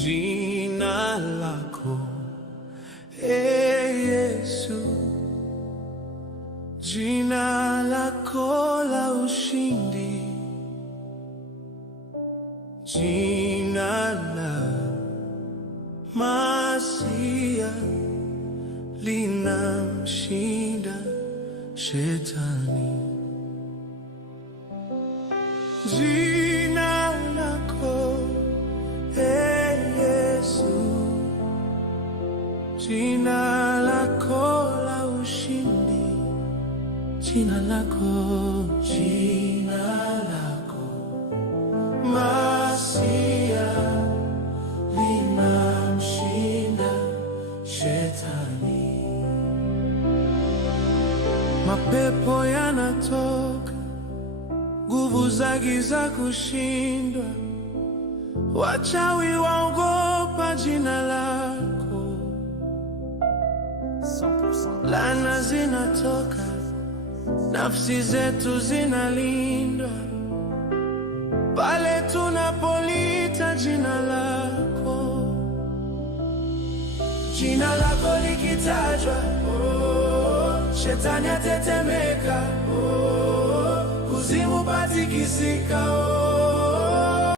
jina lako, Yesu, jina lako la ushindi, jina la Masia linamshinda Shetani. Jina lako, Yesu, jina lako la ushindi, jina lako, jina lako Masia linamshinda Shetani. Mapepo yanatoka, nguvu za giza kushindwa, wachawi waogopa jina lako. 100%. Laana zinatoka, nafsi zetu zinalindwa pale tunapolita jina lako. Jina lako likitajwa, Shetani atetemeka, kuzimu patikisika.